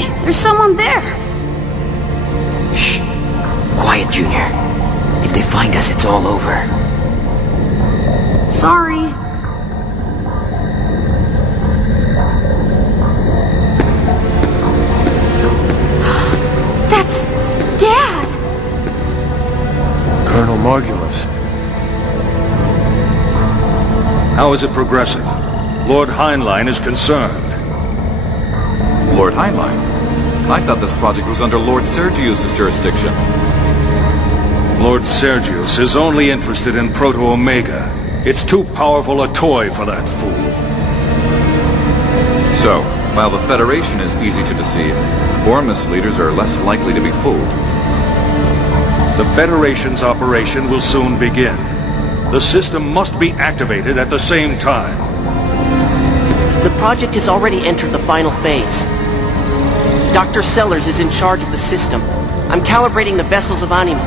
Hey, there's someone there! Shh! Quiet, Junior. If they find us, it's all over. Sorry. That's... Dad! Colonel Margulis. How is it progressing? Lord Heinlein is concerned. Lord Heinlein? I thought this project was under Lord Sergius's jurisdiction. Lord Sergius is only interested in Proto-Omega. It's too powerful a toy for that fool. So, while the Federation is easy to deceive, Ormus leaders are less likely to be fooled. The Federation's operation will soon begin. The system must be activated at the same time. The project has already entered the final phase. Dr. Sellers is in charge of the system. I'm calibrating the vessels of Anima.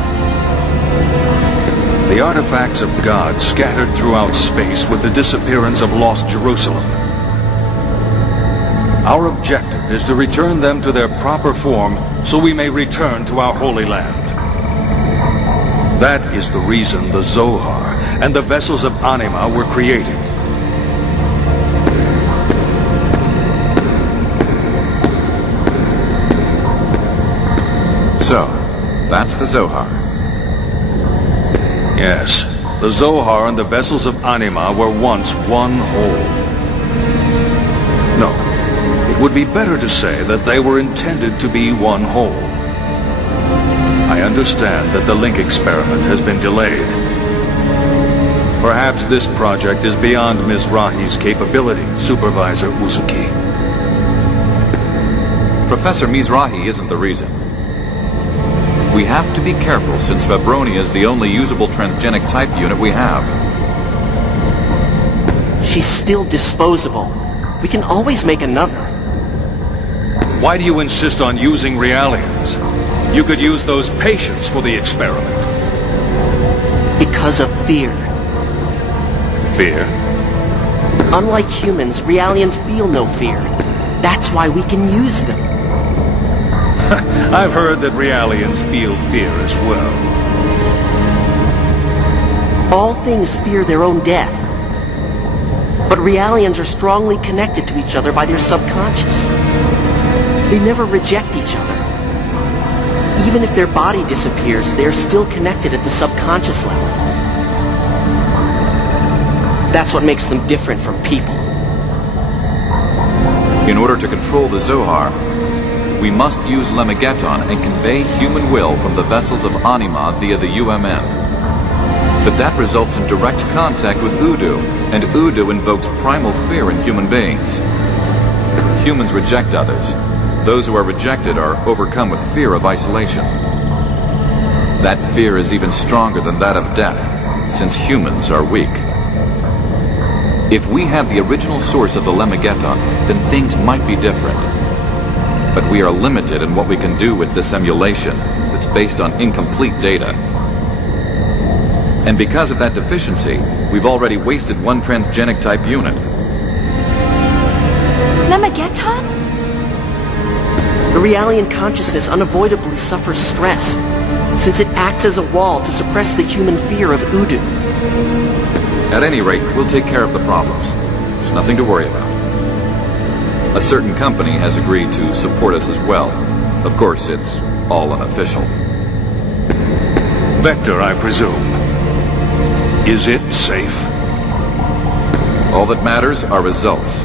The artifacts of God scattered throughout space with the disappearance of lost Jerusalem. Our objective is to return them to their proper form so we may return to our Holy Land. That is the reason the Zohar and the vessels of Anima were created. So, that's the Zohar. Yes, the Zohar and the vessels of Anima were once one whole. No, it would be better to say that they were intended to be one whole. I understand that the link experiment has been delayed. Perhaps this project is beyond Mizrahi's capability, Supervisor Uzuki. Professor Mizrahi isn't the reason. We have to be careful since Fabronia is the only usable transgenic type unit we have. She's still disposable. We can always make another. Why do you insist on using Realians? You could use those patients for the experiment. Because of fear. Fear? Unlike humans, Realians feel no fear. That's why we can use them. I've heard that Realians feel fear as well. All things fear their own death. But Realians are strongly connected to each other by their subconscious. They never reject each other. Even if their body disappears, they are still connected at the subconscious level. That's what makes them different from people. In order to control the Zohar, we must use Lemigeton and convey human will from the vessels of Anima via the UMM. But that results in direct contact with Udu, and Udu invokes primal fear in human beings. Humans reject others. Those who are rejected are overcome with fear of isolation. That fear is even stronger than that of death, since humans are weak. If we have the original source of the Lemigeton, then things might be different. But we are limited in what we can do with this emulation that's based on incomplete data. And because of that deficiency, we've already wasted one transgenic type unit. Lemigeton? The Realian consciousness unavoidably suffers stress, since it acts as a wall to suppress the human fear of Udu. At any rate, we'll take care of the problems. There's nothing to worry about. A certain company has agreed to support us as well. Of course, it's all unofficial. Vector, I presume. Is it safe? All that matters are results.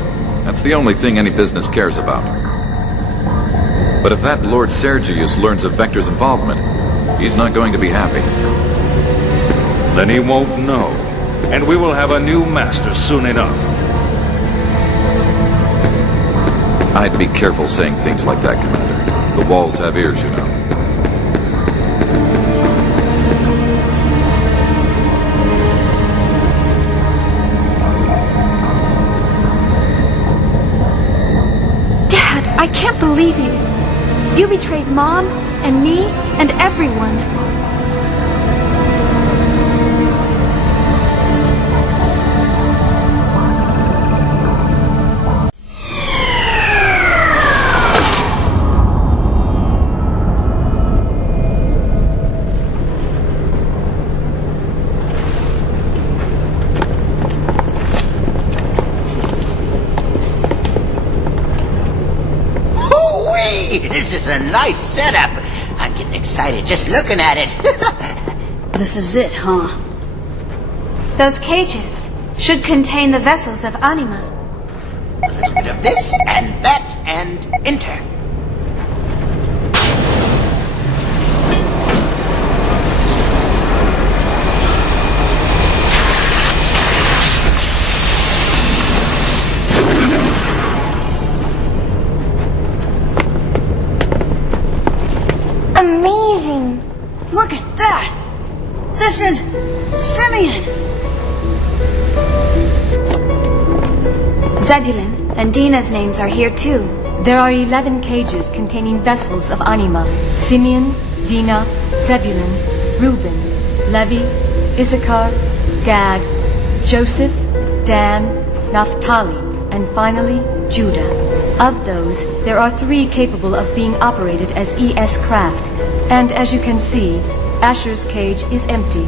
That's the only thing any business cares about. But if that Lord Sergius learns of Vector's involvement, he's not going to be happy. Then he won't know, and we will have a new master soon enough. I'd be careful saying things like that, Commander. The walls have ears, you know. Dad, I can't believe you. You betrayed Mom, and me, and everyone. This is a nice setup. I'm getting excited just looking at it. This is it, huh? Those cages should contain the vessels of Anima. A little bit of this and that and enter. Amazing! Look at that! This is Shion! Zebulon and Dina's names are here too. There are 11 cages containing vessels of Anima. Simeon, Dina, Zebulun, Reuben, Levi, Issachar, Gad, Joseph, Dan, Naphtali, and finally, Judah. Of those, there are 3 capable of being operated as ES craft. And as you can see, Asher's cage is empty.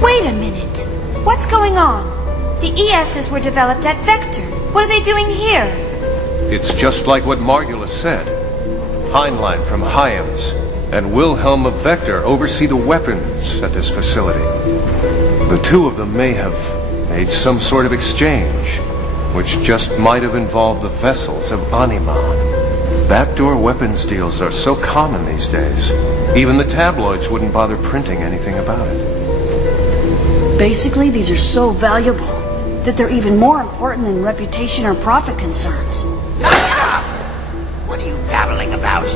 Wait a minute. What's going on? The ESs were developed at Vector. What are they doing here? It's just like what Margulis said. Heinlein from Hyams and Wilhelm of Vector oversee the weapons at this facility. The 2 of them may have made some sort of exchange, which just might have involved the vessels of Anima. Backdoor weapons deals are so common these days, even the tabloids wouldn't bother printing anything about it. Basically, these are so valuable that they're even more important than reputation or profit concerns. Enough! What are you babbling about?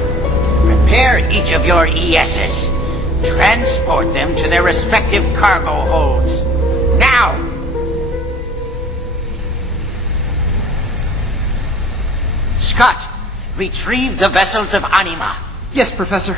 Prepare each of your ESs. Transport them to their respective cargo holds. Now! Scott, retrieve the vessels of Anima. Yes, Professor.